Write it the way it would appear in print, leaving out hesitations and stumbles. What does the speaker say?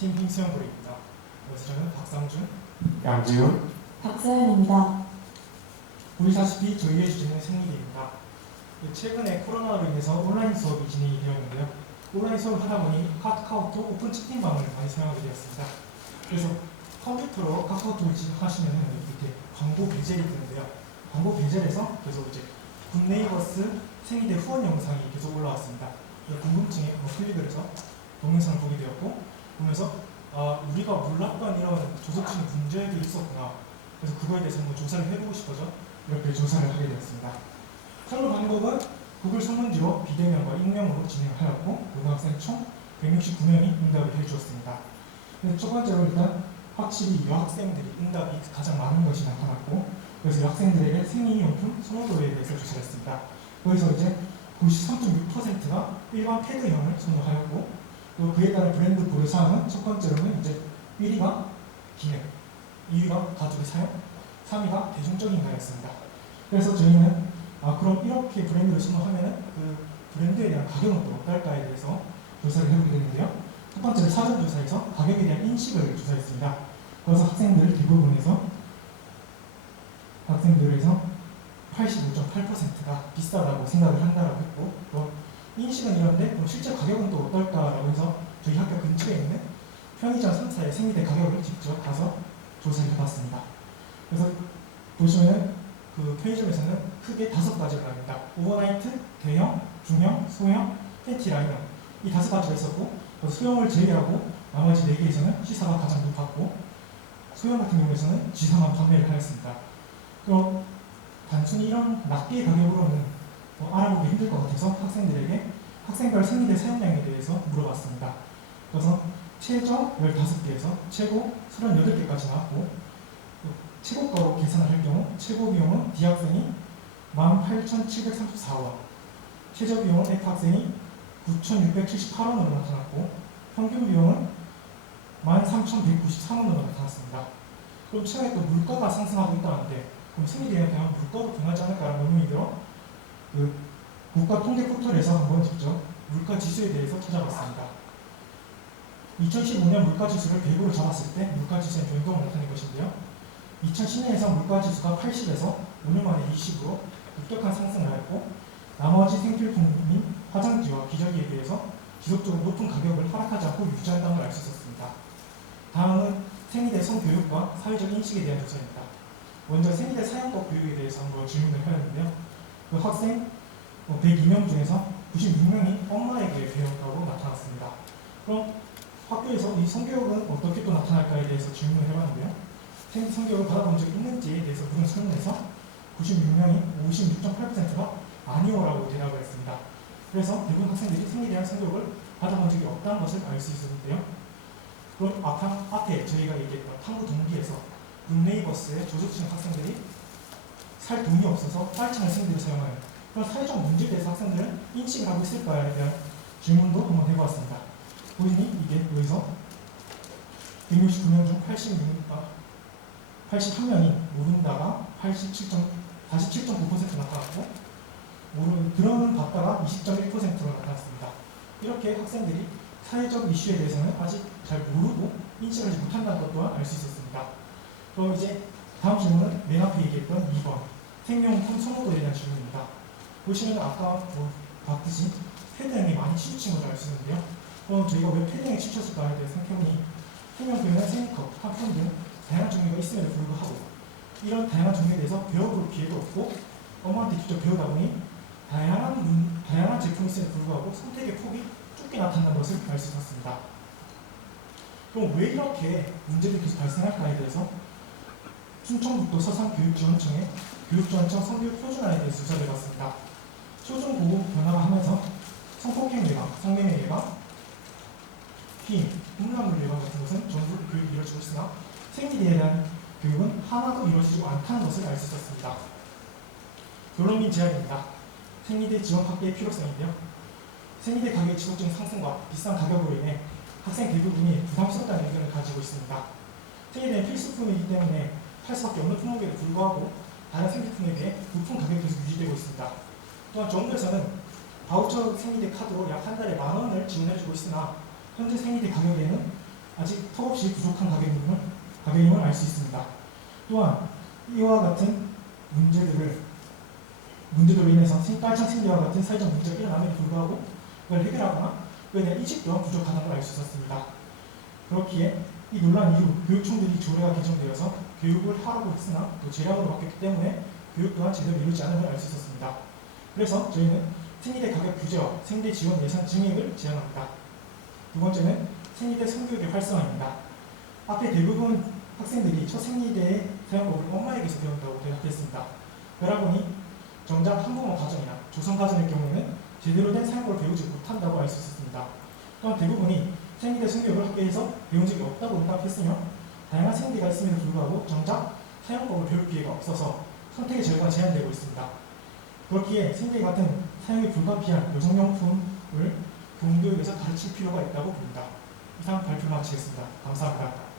팀 힘수영부입니다. 그래서 저는 박상준, 양지훈, 박서연입니다. 보시다시피 저희의 주제는 생리대입니다. 최근에 코로나로 인해서 온라인 수업이 진행이 되었는데요. 온라인 수업을 하다 보니 카카오톡 오픈 채팅방을 많이 사용하게 되었습니다. 그래서 컴퓨터로 카카오톡을 지급하시면 이렇게 광고 배제를 뜨는데요. 광고 배제에서 계속 이제 굿네이버스 생리대 후원 영상이 계속 올라왔습니다. 궁금증에 클릭을 해서 동영상을 보게 되었고, 보면서 우리가 몰랐던 이런 조석진의 문제들이 있었구나. 그래서 그거에 대해서 한번 조사를 해보고 싶어서 이렇게 조사를 하게 되었습니다. 선거 방법은 구글 설문지로 비대면과 익명으로 진행하였고, 고등학생 총 169명이 응답을 해주었습니다. 첫 번째로 일단 확실히 여학생들이 응답이 가장 많은 것이 나타났고, 그래서 여학생들에게 생리용품 선호도에 대해서 조사를 했습니다. 거기서 이제 93.6%가 일반 패드형을 선호하였고, 또 그에 따른 브랜드 고려 사항은 첫 번째로는 이제 1위가 기능, 2위가 가족의 사용, 3위가 대중적인가였습니다. 그래서 저희는 그럼 이렇게 브랜드를 선호하면은 그 브랜드에 대한 가격은 또 어떨까에 대해서 조사를 해보게 되는데요. 첫 번째로 사전조사에서 가격에 대한 인식을 조사했습니다. 그래서 학생들에서 85.8%가 비싸다고 생각을 한다라고 했고, 또 인식은 이런데 그럼 실제 가격은 또 어떨까라고 해서 저희 학교 근처에 있는 편의점 3사의 생리대 가격을 직접 가서 조사를 해봤습니다. 그래서 보시면은 그 편의점에서는 크게 5가지로 나뉩니다. 오버나이트, 대형, 중형, 소형, 팬티 라이너 이 5가지가 있었고, 소형을 제외하고 나머지 4개에서는 시사가 가장 높았고, 소형 같은 경우에서는 G사만 판매를 하였습니다. 그럼 단순히 이런 낱개의 가격으로는 알아보기 힘들 것 같아서 학생들에게 학생별 생리대 사용량에 대해서 물어봤습니다. 그래서 최저 15개에서 최고 38개까지 나왔고, 최고가로 계산을 할 경우 최고 비용은 D학생이 18,734원, 최저 비용은 F학생이 9,678원으로 나타났고, 평균 비용은 13,193원으로 나타났습니다. 그럼 최근에 또 물가가 상승하고 있다는데 그럼 생리대에 그냥 물가로 변하지 않을까라는 의문이 들어 그 국가통계 포털에서 한번 직접 물가 지수에 대해서 찾아봤습니다. 2015년 물가 지수를 100으로 잡았을 때 물가 지수의 변동을 나타낸 것인데요. 2010년에서 물가 지수가 80에서 5년 만에 20으로 급격한 상승을 하였고, 나머지 생필품인 화장지와 기저귀에 비해서 지속적으로 높은 가격을 하락하지 않고 유지한다는 걸 알 수 있었습니다. 다음은 생리대 성교육과 사회적 인식에 대한 조사입니다. 먼저 생리대 사용법 교육에 대해서 한번 질문을 하였는데요. 그 학생 102명 중에서 96명이 엄마에게 배웠다고 나타났습니다. 그럼 학교에서 이 성교육은 어떻게 또 나타날까에 대해서 질문을 해봤는데요. 성교육을 받아본 적이 있는지에 대해서 물은 설문에서 96명이 56.8%가 아니오라고 대답을 했습니다. 그래서 대부분 학생들이 생리에 대한 성교육을 받아본 적이 없다는 것을 알 수 있었는데요. 그럼 앞에 저희가 얘기했던 탐구 동기에서 굿네이버스의 저소득층 학생들이 살 돈이 없어서 빨치는 생리대를 사용하는 그런 사회적 문제에 대해서 학생들은 인식을 하고 있을까에 대한 질문도 한번 해보았습니다. 보이니 이게 여기서 169명 중 81명이 모른다가 47.9% 나타났고, 들어는 봤다가 20.1%로 나타났습니다. 이렇게 학생들이 사회적 이슈에 대해서는 아직 잘 모르고 인식하지 못한다는 것 또한 알 수 있었습니다. 그럼 이제 다음 질문은 맨 앞에 얘기했던 2번 생명품 선호도에 대한 질문입니다. 보시면 아까 봤듯이 패드형이 많이 치우친 것을 알 수 있는데요. 그럼 저희가 왜 패드형이 치우쳤을까에 대해 생각해보니 생명품이나 생리컵, 화품 등 다양한 종류가 있음에도 불구하고 이런 다양한 종류에 대해서 배워볼 기회도 없고 엄마한테 직접 배우다 보니 다양한 제품이 있음에도 불구하고 선택의 폭이 좁게 나타나는 것을 알 수 있었습니다. 그럼 왜 이렇게 문제들이 계속 발생할까에 대해서 충청북도 서산교육지원청의 교육지원청 성교육 표준화에 대해서 조사를 해봤습니다. 초중고 변화가 하면서 성폭행 예방, 성매매 예방, 피임, 음란물 예방 같은 것은 전부 교육이 이루어지고 있으나 생리대에 대한 교육은 하나도 이루어지지 않다는 것을 알 수 있었습니다. 결론 및 제안입니다. 생리대 지원 확대의 필요성인데요. 생리대 가격의 지속적인 상승과 비싼 가격으로 인해 학생 대부분이 부담스럽다는 의견을 가지고 있습니다. 생리대는 필수품이기 때문에 살 수밖에 없는 품목에도 불구하고 다른 생필품에 비해 높은 가격이 계속 유지되고 있습니다. 또한 정부에서는 바우처 생리대 카드로 약 한 달에 10,000원을 지원해주고 있으나 현재 생리대 가격에는 아직 턱없이 부족한 가격임을 알 수 있습니다. 또한 이와 같은 문제들로 인해서 딸창 생리와 같은 사회적 문제가 일어남에도 불구하고 그걸 해결하거나 그에 대한 인식 또한 부족하다는 걸 알 수 있었습니다. 그렇기에 이 논란 이후 교육청들이 조례가 개정되어서 교육을 하라고 했으나 또 재량으로 바뀌었기 때문에 교육 또한 제대로 이루어지지 않은 걸 알 수 있었습니다. 그래서 저희는 생리대 가격 규제와 생리대 지원 예산 증액을 제안합니다. 두 번째는 생리대 성교육의 활성화입니다. 앞에 대부분 학생들이 첫 생리대의 사용법을 엄마에게서 배운다고 대답했습니다. 그러보니 정작 한부모 가정이나 조선 가정의 경우에는 제대로 된 사용법을 배우지 못한다고 알 수 있었습니다. 또한 대부분이 생리대 성교육을 학교에서 배운 적이 없다고 응답했으며 다양한 생리대가 있음에도 불구하고 정작 사용법을 배울 기회가 없어서 선택의 자유가 제한되고 있습니다. 그렇기에 생리대 같은 사용이 불가피한 여성용품을 공교육에서 가르칠 필요가 있다고 봅니다. 이상 발표 마치겠습니다. 감사합니다.